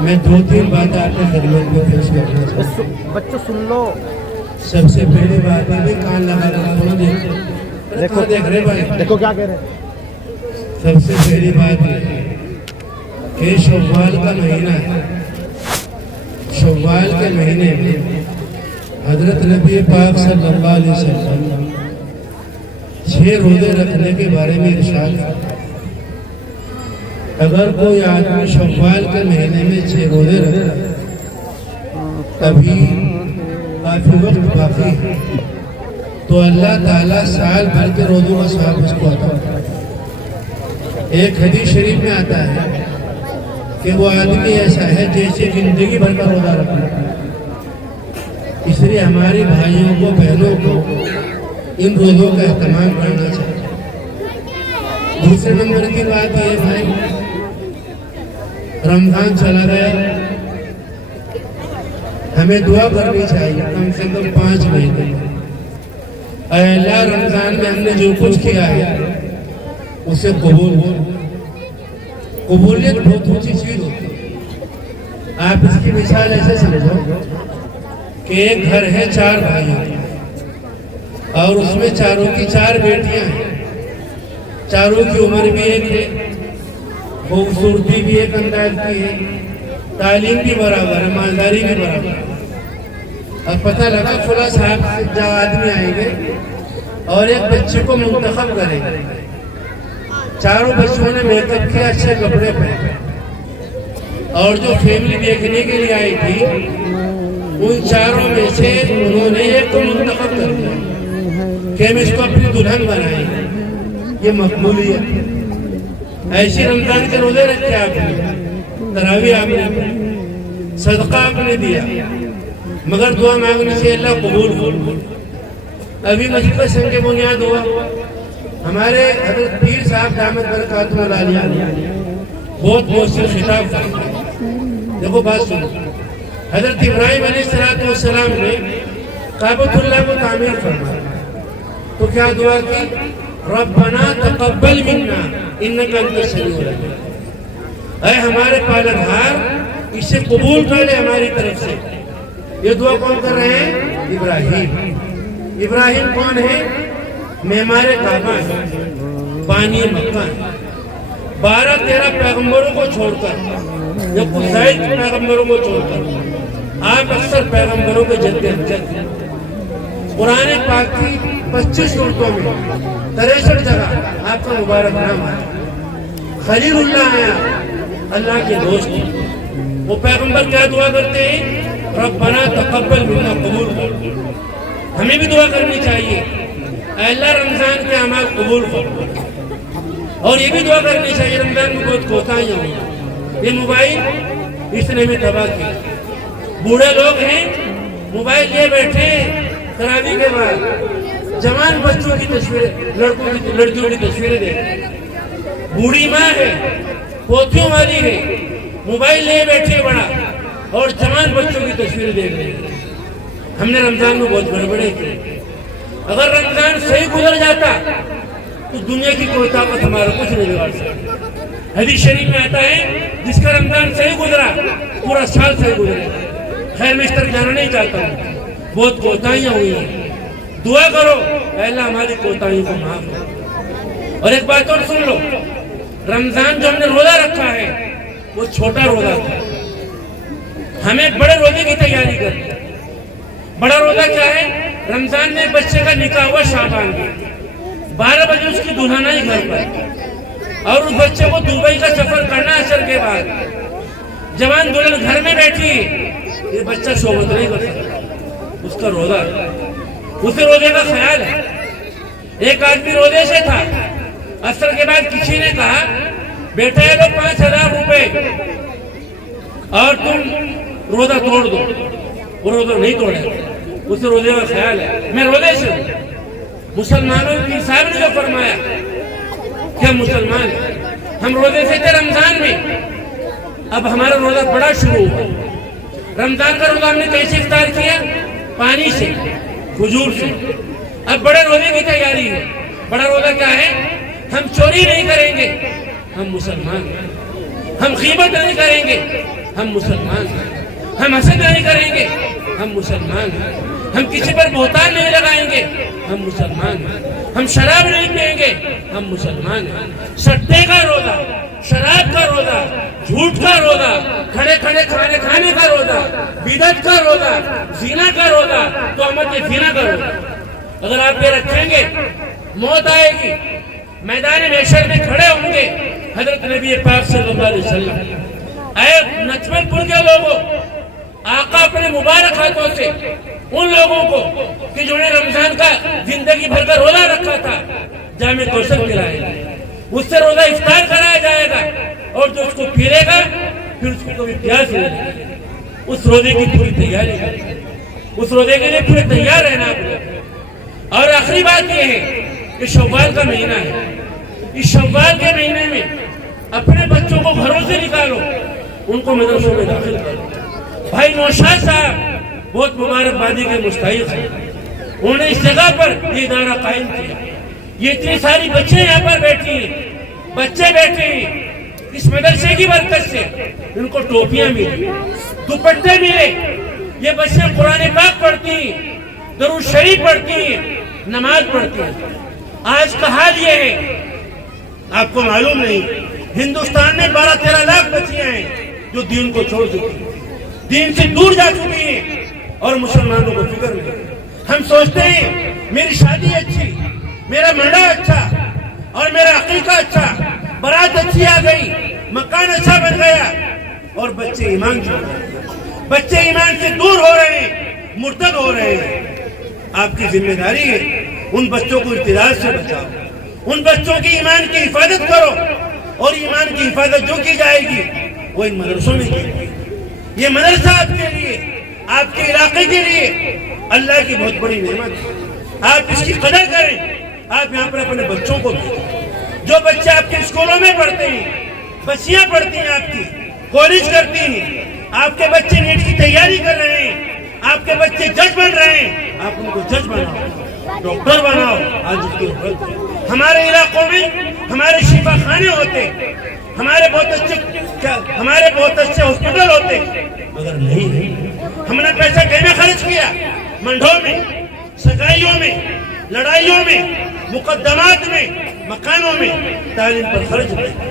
میں دو تین باتیں آپ کے خدمت میں پیش کرنا چاہتا ہوں۔ بچوں سن لو۔ سب سے پہلی بات ہے کہ کان لگا کر سنو، دیکھو دیکھ رہے بھائی، دیکھو کیا کہہ رہے ہیں۔ سب سے پہلی بات ہے کہ شوال کا مہینہ ہے، شوال کے مہینے میں حضرت نبی پاک صلی اللہ علیہ وسلم 6 روزے رکھنے کے بارے میں ارشاد ہے۔ اگر کوئی آدمی شوال کے مہینے میں 6 روزے رکھے، ابھی کافی وقت باقی ہے، تو اللہ تعالیٰ سال بھر کے روزوں کا ثواب اس کو عطا کرتا ہے۔ ایک حدیث شریف میں آتا ہے کہ وہ آدمی ایسا ہے جیسے زندگی بھر کا روزہ رکھنا ہے۔ اس لیے ہمارے بھائیوں کو، بہنوں کو ان روزوں کا اہتمام کرنا چاہیے۔ دوسرے نمبر کی بات ہے بھائی، رمضان چلا گیا، ہمیں دعا کرنی چاہیے کم سے کم 5 مہینے۔ اے اللہ، رمضان میں ہم نے جو کچھ کیا ہے اسے قبول کر۔ قبولیت بہت اونچی چیز ہوتی ہے۔ آپ اس کی مثال ایسے سمجھو کہ ایک گھر ہے 4 بھائیوں اور اس میں چاروں کی 4 بیٹیاں ہیں، چاروں کی عمر بھی ایک ہے، خوبصورتی بھی ایک انداز کی ہے، تعلیم بھی برابر ہے، مالداری بھی برابر ہے۔ اور پتہ لگا فلاں صاحب سے جا آدمی آئیں گے اور ایک بچے کو منتخب کریں گے۔ چاروں بچوں نے میک اپ کیا، اچھے کپڑے پہنے، اور جو فیملی دیکھنے کے لیے آئی تھی ان چاروں میں سے انہوں نے ایک کو منتخب کر دیا کہ ہم اس کو اپنی دلہن بنائیں گے۔ یہ مقبولیت۔ ایسے رمضان کے روزے رکھے آپ نے، تراویح آپ نے، صدقہ آپ نے دیا، مگر دعا مانگنے سے اللہ قبول کر۔ ابھی مسجد کا سنگ بنیاد ہوا، ہمارے حضرت پیر صاحب دامت برکاتہ العالیہ بہت مؤثر خطاب کرتے۔ دیکھو بات سنو، حضرت ابراہیم علیہ السلام نے کعبۃ اللہ کو تعمیر فرمایا تو کیا دعا کی؟ ربنا تقبل منا انک انت السمیع العلیم۔ اے ہمارے پالنہار، اسے قبول کر لے ہماری طرف سے۔ یہ دعا کون کر رہے ہیں؟ ابراہیم۔ ابراہیم کون ہے؟ معمار کعبہ ہے، بانی مکہ ہے۔ 12-13 پیغمبروں کو چھوڑ کر، یا کچھ زائد پیغمبروں کو چھوڑ کر آپ اکثر پیغمبروں کے جد ہیں۔ قرآن پاک کی 25 صورتوں میں 63 جگہ آپ کا مبارک نام آیا۔ خلیل اللہ آیا، اللہ کے دوست۔ وہ پیغمبر کیا دعا کرتے ہیں؟ ربنا تقبل منا، قبول کر۔ ہمیں بھی دعا کرنی چاہیے، اے اللہ رمضان کے اعمال قبول کر۔ اور یہ بھی دعا کرنی چاہیے، رمضان میں بہت کوتاہیاں ہوئی، یہ موبائل اس نے ہمیں تباہ کیا۔ بوڑھے لوگ ہیں، موبائل لیے بیٹھے تراویح کے بعد، جوان بچوں کی تصویریں، لڑکیوں کی تصویریں دیکھیں۔ بوڑھی ماں ہے، پوتیوں والی ہے، موبائل لیے بیٹھے بڑا اور جوان بچوں کی تصویریں دیکھ رہے ہیں۔ ہم نے رمضان میں بہت گڑبڑے کی۔ اگر رمضان صحیح گزر جاتا تو دنیا کی کوئی طاقت ہمارا کچھ نہیں بگاڑ سکتی۔ حدیث شریف میں آتا ہے جس کا رمضان صحیح گزرا پورا سال صحیح گزرے۔ خیر میں اس طرح جانا نہیں چاہتا ہوں، بہت کوتاہیاں ہوئی ہیں، دعا کرو اے اللہ ہماری کوتاہیوں کو معاف کرو۔ اور ایک بات اور سن لو، رمضان جو ہم نے روزہ رکھا ہے وہ چھوٹا روزہ تھا، ہمیں بڑے روزے کی تیاری کرنی۔ بڑا روزہ کیا ہے؟ رمضان میں بچے کا نکاح ہوا شعبان میں، 12 بجے اس کی دلہن آئی گھر پر، اور اس بچے کو دبئی کا سفر کرنا عصر کے بعد، جوان دلہن گھر میں بیٹھی، یہ بچہ صحبت نہیں کر سکتا، اس کا روزہ ہے، اسے روزے کا خیال ہے۔ ایک آدمی روزے سے تھا، عصر کے بعد کسی نے کہا بیٹا یہ لو 5000 روپے اور تم روزہ توڑ دو۔ وہ روزہ نہیں توڑے، اسے روزے کا خیال ہے، میں روزے سے ہوں۔ مسلمانوں کی صاحب نے جو فرمایا کہ ہم مسلمان ہیں، ہم روزے سے تھے رمضان میں، اب ہمارا روزہ بڑا شروع ہوا۔ رمضان کا روزہ ہم نے کیسے افطار کیا؟ پانی سے، کھجور سے۔ اب بڑے روزے کی تیاری ہے۔ بڑا روزہ کیا ہے؟ ہم چوری نہیں کریں گے، ہم مسلمان ہیں۔ ہم غیبت نہیں کریں گے، ہم مسلمان ہیں۔ ہم حسد نہیں کریں گے، ہم مسلمان ہیں۔ ہم کسی پر بہتان نہیں لگائیں گے، ہم مسلمان ہیں۔ ہم شراب نہیں پئیں گے، ہم مسلمان ہیں۔ سٹے کا روزہ، شراب کا روزہ، جھوٹ کا روزہ، کھڑے کھڑے کھانے کھانے کا روزہ، بدعت کا روزہ، زنا کا روزہ، تہمت زنا کا روزہ اگر آپ یہ رکھیں گے، موت آئے گی، میدان محشر میں کھڑے ہوں گے۔ حضرت نبی پاک صلی اللہ علیہ وسلم، اے نچمن پور کے لوگوں، آقا اپنے مبارک ہاتھوں سے ان لوگوں کو کہ جنہوں نے رمضان کا زندگی بھر کا روزہ رکھا تھا، جامع کوثر پلائے گا، اس سے روزہ افطار کرایا جائے گا، اور جو اس کو پیرے گا پھر اس کو کبھی پیاس نہیں لگے گی۔ اس روزے کی پوری تیاری کریں، اس روزے کے لیے پورے تیار رہنا آپ لوگ۔ اور آخری بات یہ ہے کہ شوال کا مہینہ ہے، اس شوال کے مہینے میں اپنے بچوں کو گھروں سے نکالو، ان کو مدرسوں میں داخل کرو۔ بھائی نوشاد صاحب بہت مبارکبادی کے مستحق ہیں، انہوں نے اس جگہ پر یہ ادارہ قائم کیا۔ یہ اتنی ساری بچے یہاں پر بیٹھی ہیں، بچے بیٹھے ہیں، اس مدرسے کی برکت سے ان کو ٹوپیاں ملی، دوپٹے ملے۔ یہ بچے قرآن پاک پڑھتی ہیں، درود شریف پڑھتی ہیں، نماز پڑھتی ہیں۔ آج کا حال یہ ہے، آپ کو معلوم نہیں، ہندوستان میں 12-13 لاکھ بچیاں ہیں جو دین کو چھوڑ چکی ہیں، دین سے دور جا چکی ہیں، اور مسلمانوں کو فکر نہیں۔ ہم سوچتے ہیں میری شادی اچھی، میرا منڈا اچھا، اور میرا عقیقہ اچھا، برات اچھی آ گئی، مکان اچھا بن گیا، اور بچے ایمان چھوڑ رہے ہیں، بچے ایمان سے دور ہو رہے ہیں، مرتد ہو رہے ہیں۔ آپ کی ذمہ داری ہے ان بچوں کو ارتداد سے بچاؤ، ان بچوں کی ایمان کی حفاظت کرو، اور ایمان کی حفاظت جو کی جائے گی وہ ان مدرسوں میں کی جائے گی۔ یہ مدرسہ آپ کے لیے، آپ کے علاقے کے لیے اللہ کی بہت بڑی نعمت ہے، آپ اس کی قدر کریں۔ آپ یہاں پر اپنے بچوں کو بھیجیں، جو بچے آپ کے اسکولوں میں پڑھتے ہیں، بچیاں پڑھتی ہیں، آپ کی کالج کرتی ہیں، آپ کے بچے نیٹ کی تیاری کر رہے ہیں، آپ کے بچے جج بن رہے ہیں، آپ ان کو جج بناؤ، ڈاکٹر بناؤ۔ آج اس کی ضرورت ہے۔ ہمارے علاقوں میں ہمارے شفا خانے ہوتے، ہمارے بہت اچھے ہاسپٹل ہوتے، مگر نہیں، ہم نے پیسہ کہیں خرچ کیا؟ منڈھوں میں، سگائیوں میں، لڑائیوں میں، مقدمات میں، مکانوں میں، تعلیم پر خرچ نہیں۔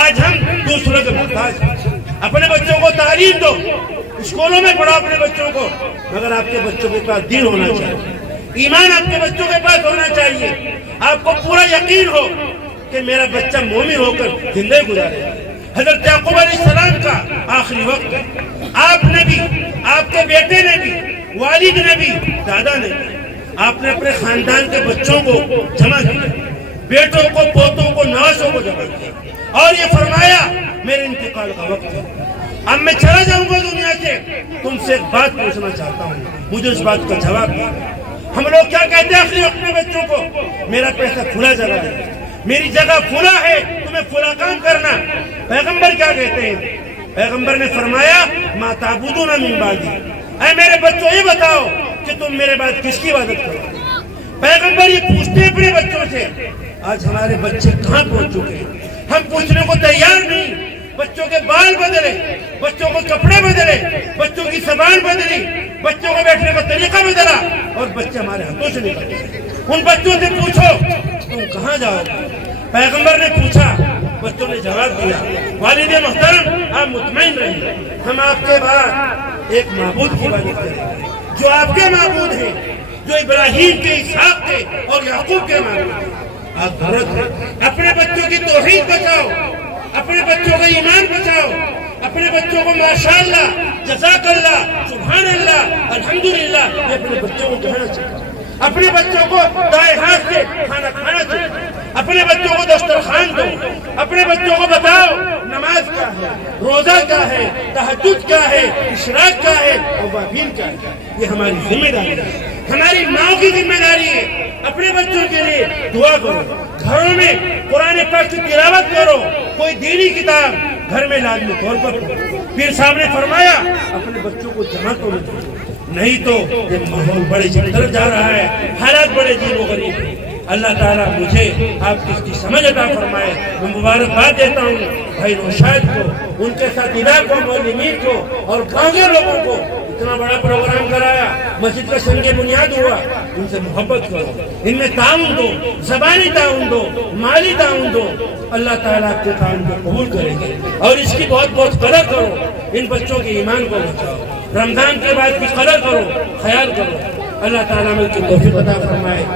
آج ہم دوسروں کے محتاج ہیں۔ اپنے بچوں کو تعلیم دو، اسکولوں میں پڑھاؤ اپنے بچوں کو، مگر آپ کے بچوں کے پاس دین ہونا چاہیے، ایمان آپ کے بچوں کے پاس ہونا چاہیے۔ آپ کو پورا یقین ہو کہ میرا بچہ مومن ہو کر زندگی گزارے گا۔ حضرت یعقوب علیہ السلام کا آخری وقت ہے، آپ نے بھی، آپ کے بیٹے نے بھی، والد نے بھی، دادا نے بھی، آپ نے اپنے خاندان کے بچوں کو جمع کیا، بیٹوں کو، پوتوں کو، نوازوں کو جمع کیا، اور یہ فرمایا میرے انتقال کا وقت ہے، اب میں چلا جاؤں گا دنیا سے، تم سے ایک بات پوچھنا چاہتا ہوں، مجھے اس بات کا جواب دیا۔ ہم لوگ کیا کہتے ہیں آخری وقت میں بچوں کو؟ میرا پیسہ کھلا جگہ ہے، میری جگہ کھلا ہے، تمہیں کھلا کام کرنا۔ پیغمبر کیا کہتے ہیں؟ پیغمبر نے فرمایا ما تعبدون من بعدی، اے میرے بچوں یہ بتاؤ کہ تم میرے بعد کس کی عبادت کرو؟ پیغمبر یہ پوچھتے ہیں اپنے بچوں سے۔ آج ہمارے بچے کہاں پہنچ چکے ہیں؟ ہم پوچھنے کو تیار نہیں۔ بچوں کے بال بدلے، بچوں کو کپڑے بدلے، بچوں کی زبان بدلی، بچوں کو بیٹھنے کا طریقہ بدلا، اور بچے ہمارے ہاتھوں سے نکل گئے۔ ان بچوں سے پوچھو تم کہاں جاؤ؟ پیغمبر نے پوچھا، بچوں نے جواب دیا۔ والد محترم آپ مطمئن رہیے، ہم آپ کے بعد ایک معبود کی عبادت کریں جو آپ کے معبود ہیں، جو ابراہیم کے، اسحاق کے اور یعقوب کے معبود ہیں۔ آپ غلط ہیں۔ اپنے بچوں کی توحید بچاؤ، اپنے بچوں کا ایمان بچاؤ، اپنے بچوں کو ماشاءاللہ، جزاک اللہ، سبحان اللہ، الحمدللہ یہ اپنے بچوں کو کہنا چاہیے۔ اپنے بچوں کو دائیں ہاتھ سے کھانا کھانا چاہیے، اپنے بچوں کو دسترخوان دو، اپنے بچوں کو بتاؤ نماز کیا ہے، روزہ کیا ہے، تہجد کیا ہے، اشراق کیا ہے، اوابین کیا ہے۔ یہ ہماری ذمہ داری ہے، ہماری ماں کی ذمہ داری ہے۔ اپنے بچوں کے لیے دعا کرو، گھروں میں قرآن پاک کی تلاوت کرو، کوئی دینی کتاب گھر میں لازمی طور پر پڑھو۔ پھر صاحب نے فرمایا اپنے بچوں کو جمع کرو، نہیں تو یہ ماحول بڑے طرف جا رہا ہے، حالات بڑے عجیب و غریب ہیں۔ اللہ تعالیٰ مجھے آپ کی اس کی سمجھ عطا فرمائے. میں مبارکباد دیتا ہوں بھائی نوشاد کو، ان کے ساتھیدہ کو، معلمین کو اور گاؤں کے لوگوں کو. اتنا بڑا پروگرام کرایا، مسجد کا سنگ بنیاد ہوا. ان سے محبت کرو، ان میں تعاون دو، زبانی تعاون دو، مالی تعاون دو. اللہ تعالیٰ آپ کے تعاون کو قبول کریں گے اور اس کی بہت بہت قدر کرو. ان بچوں کے ایمان کو بچاؤ، رمضان کے بعد کی قدر کرو، خیال کرو. اللہ تعالیٰ مل کی توفیق عطا فرمائے.